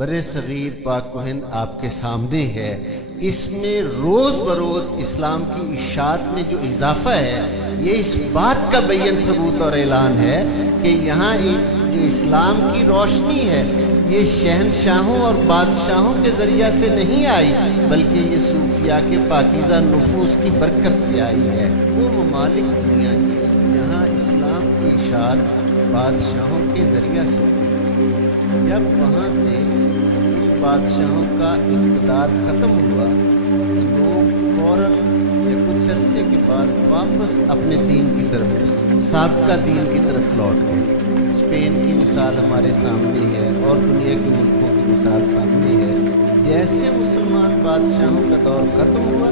برِ صغیر پاک و ہند آپ کے سامنے ہے۔ اس میں روز بروز اسلام کی اشاعت میں جو اضافہ ہے، یہ اس بات کا بیان ثبوت اور اعلان ہے کہ یہاں جو اسلام کی روشنی ہے یہ شہنشاہوں اور بادشاہوں کے ذریعہ سے نہیں آئی، بلکہ یہ صوفیاء کے پاکیزہ نفوس کی برکت سے آئی ہے۔ وہ ممالک دنیا کے جہاں اسلام کی اشاعت بادشاہوں کے ذریعہ سے ہوئی، جب وہاں سے ان بادشاہوں کا اقتدار ختم ہوا، لوگ فوراً یا کچھ عرصے کے بعد واپس اپنے دین کی طرف، سابقہ دین کی طرف لوٹ گئے۔ اسپین کی مثال ہمارے سامنے ہے اور دنیا کے ملکوں کی مثال سامنے ہے۔ جیسے مسلمان بادشاہوں کا دور ختم ہوا،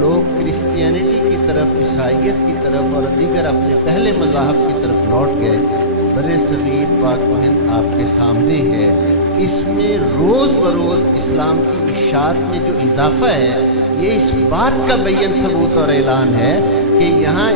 لوگ کرسچینٹی کی طرف، عیسائیت کی طرف اور دیگر اپنے پہلے مذاہب کی طرف لوٹ گئے۔ برِ صغیر پاک و ہند آپ کے سامنے ہے۔ اس میں روز بروز اسلام کی اشاعت میں جو اضافہ ہے، یہ اس بات کا بیان ثبوت اور اعلان ہے کہ یہاں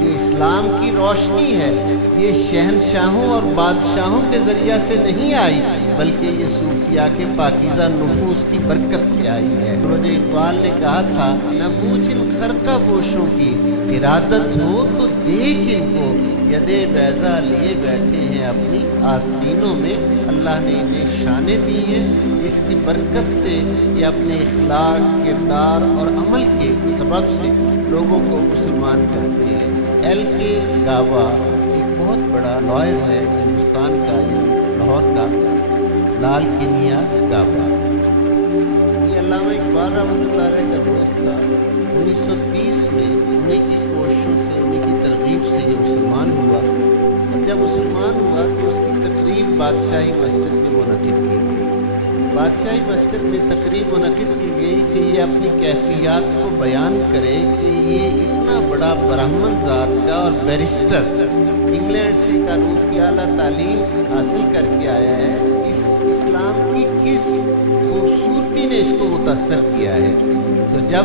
جو اسلام کی روشنی ہے یہ شہنشاہوں اور بادشاہوں کے ذریعہ سے نہیں آئی، بلکہ یہ صوفیاء کے پاکیزہ نفوس کی برکت سے آئی ہے۔ سورج اقبال نے کہا تھا، نہ پوچھ ان خرقہ پوشوں کی، ارادت ہو تو دیکھ ان کو، یدے بیضا لیے بیٹھے ہیں اپنی آستینوں میں۔ اللہ نے انہیں شانیں دی ہیں جس کی برکت سے یہ اپنے اخلاق، کردار اور عمل کے سبب سے لوگوں کو مسلمان کرتے ہیں۔ ایل کے گاوا ایک بہت بڑا لائر ہے ہندوستان کا، لاہور کا، لال کنیا گاوا۔ یہ علامہ اقبال رحمۃ اللہ علیہ کا دوست تھا۔ 1930 میں انہیں کی کوششوں سے، انہیں کی ترغیب سے یہ مسلمان ہوا، اور جب مسلمان ہوا تو اس کی تقریب بادشاہی مسجد میں منعقد کی گئی۔ بادشاہی مسجد میں تقریب منعقد کی گئی کہ یہ اپنی کیفیات کو بیان کرے کہ یہ اتنا بڑا برہمن ذات کا اور بیرسٹر، انگلینڈ سے قانون کی اعلیٰ تعلیم حاصل کر کے آیا ہے، اس اسلام کی کس خوبصورتی نے اس کو متاثر کیا ہے۔ تو جب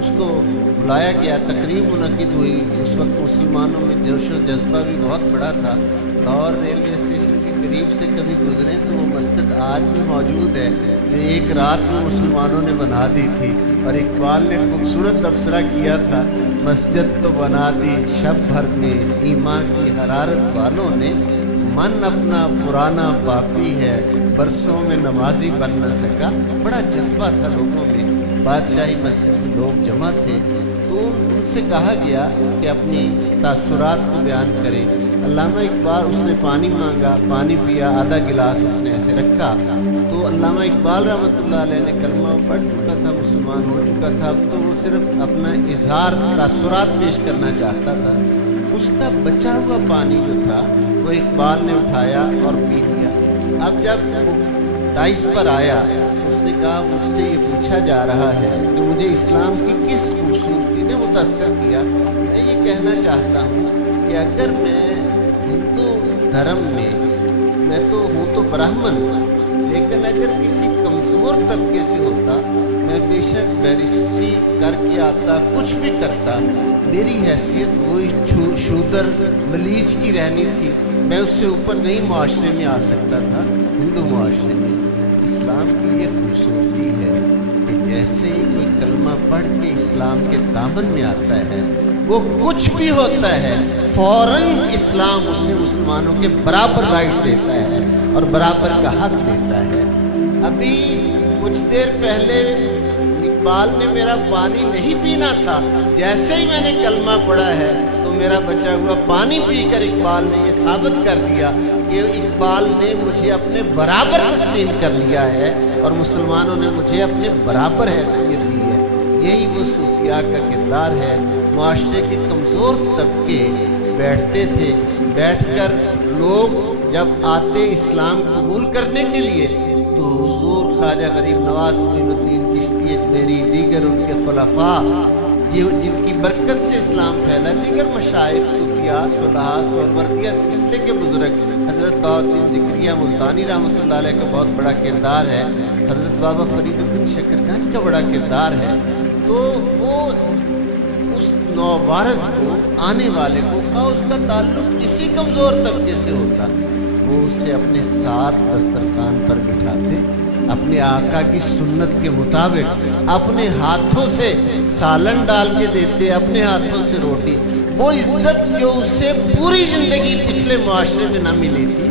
اس کو بلایا گیا، تقریب منعقد ہوئی، اس وقت مسلمانوں میں جوش و جذبہ بھی بہت بڑا تھا۔ لاہور ریلوے اسٹیشن کے قریب سے کبھی گزرے تو وہ مسجد آج بھی موجود ہے جو ایک رات میں مسلمانوں نے بنا دی تھی، اور اقبال نے خوبصورت تبصرہ کیا تھا، مسجد تو بنا دی شب بھر میں ایمان کی حرارت والوں نے، من اپنا پرانا پاپی ہے برسوں میں نمازی بن نہ سکا۔ بڑا جذبہ تھا لوگوں میں، بادشاہی مسجد میں لوگ جمع تھے، تو ان سے کہا گیا کہ اپنی تاثرات کو بیان کریں۔ علامہ اقبال، اس نے پانی مانگا، پانی پیا، آدھا گلاس اس نے ایسے رکھا، تو علامہ اقبال رحمۃ اللہ علیہ نے کلمہ پڑھ چکا تھا، مسلمان ہو چکا تھا، اب تو وہ صرف اپنا اظہار تاثرات پیش کرنا چاہتا تھا۔ اس کا بچا ہوا پانی جو تھا وہ اقبال نے اٹھایا اور پی لیا۔ اب جب ڈائس پر آیا، اس نے کہا، مجھ سے یہ پوچھا جا رہا ہے کہ مجھے اسلام کی کس خوبصورتی نے متاثر کیا۔ میں یہ کہنا چاہتا ہوں کہ اگر میں ہندو دھرم میں تو ہوں تو برہمن، لیکن اگر کسی کمزور طبقے سے ہوتا، میں بے شک بیرسٹری کر کے آتا، کچھ بھی کرتا، میری حیثیت وہی شودر ملیچ کی رہنی تھی، میں اس سے اوپر نہیں معاشرے میں آ سکتا تھا، ہندو معاشرے میں۔ اسلام کی یہ خوبصورتی ہے کہ جیسے ہی کوئی کلمہ پڑھ کے اسلام کے دامن میں آتا ہے، وہ کچھ بھی ہوتا ہے، فوراً اسلام اسے مسلمانوں کے برابر رائٹ دیتا ہے اور برابر کا حق دیتا ہے۔ ابھی کچھ دیر پہلے اقبال نے میرا پانی نہیں پینا تھا، جیسے ہی میں نے کلمہ پڑھا ہے تو میرا بچا ہوا پانی پی کر اقبال نے یہ ثابت کر دیا کہ اقبال نے مجھے اپنے برابر تسلیم کر لیا ہے اور مسلمانوں نے مجھے اپنے برابر حیثیت دی ہے۔ یہی وہ صوفیاء کا کردار ہے۔ معاشرے کے کمزور طبقے بیٹھتے تھے، بیٹھ کر لوگ جب آتے اسلام قبول کرنے کے لیے تو حضور خواجہ غریب نواز معین الدین چشتی اجمیری، دیگر ان کے خلفاء جن کی برکت سے اسلام پھیلا، دیگر مشائخ، صوفیاء، صلحاء، سہروردیہ سلسلے کے بزرگ، حضرت بہاؤالدین ذکریہ ملتانی رحمۃ اللہ علیہ کا بہت بڑا کردار ہے، حضرت بابا فرید الدین شکرگنج کا بڑا کردار ہے۔ تو وہ اس نوبارد کو، آنے والے کو، اس کا تعلق کسی کمزور طبقے سے ہوتا، وہ اسے اپنے ساتھ دسترخوان پر بٹھاتے اپنے آقا کی سنت کے مطابق اپنے ہاتھوں سے سالن ڈال کے دیتے، اپنے ہاتھوں سے روٹی، وہ عزت جو اسے پوری زندگی پچھلے معاشرے میں نہ ملی تھی،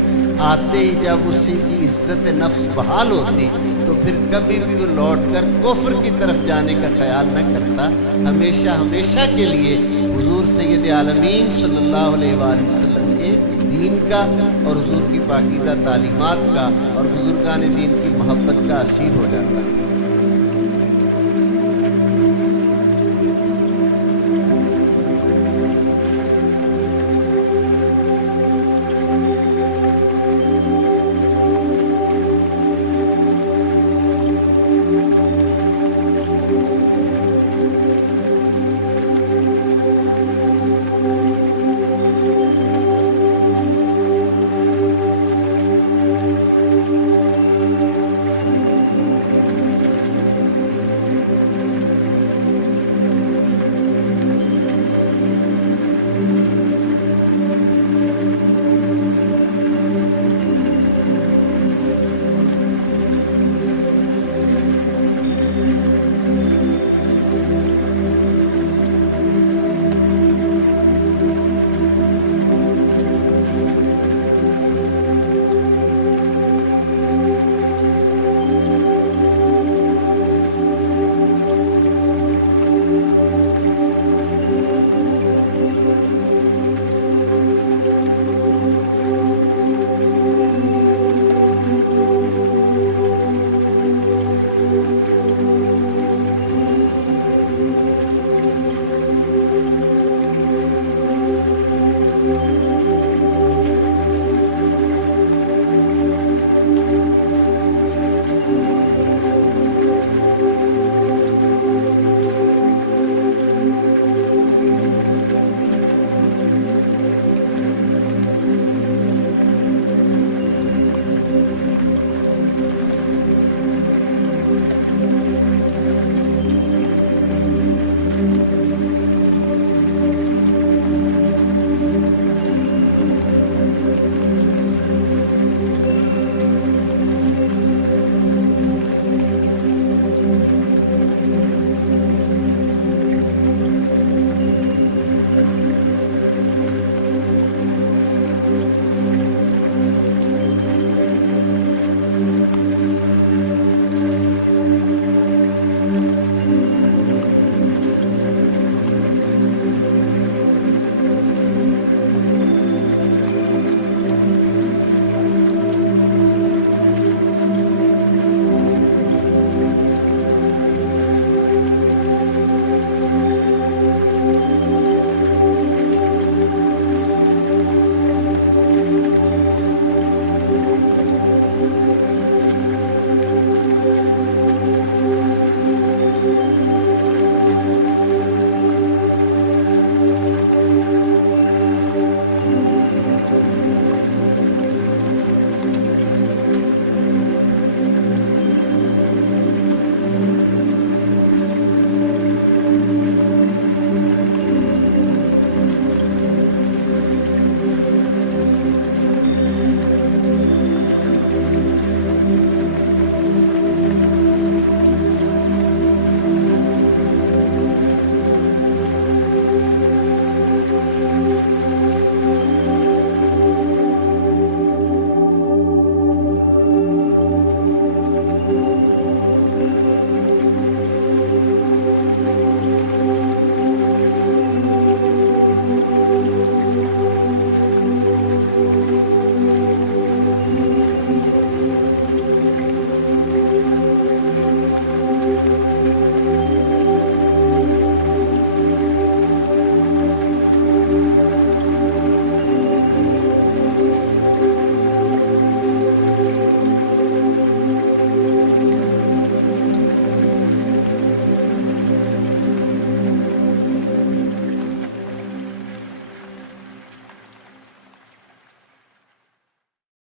آتے ہی جب اسی کی عزت نفس بحال ہوتی تو پھر کبھی بھی وہ لوٹ کر کفر کی طرف جانے کا خیال نہ کرتا، ہمیشہ ہمیشہ کے لیے حضور سید عالمین صلی اللہ علیہ وآلہ وسلم کے دین کا اور حضور کی پاکیزہ تعلیمات کا اور بزرگان دین کی محبت کا اسیر ہو جاتا ہے۔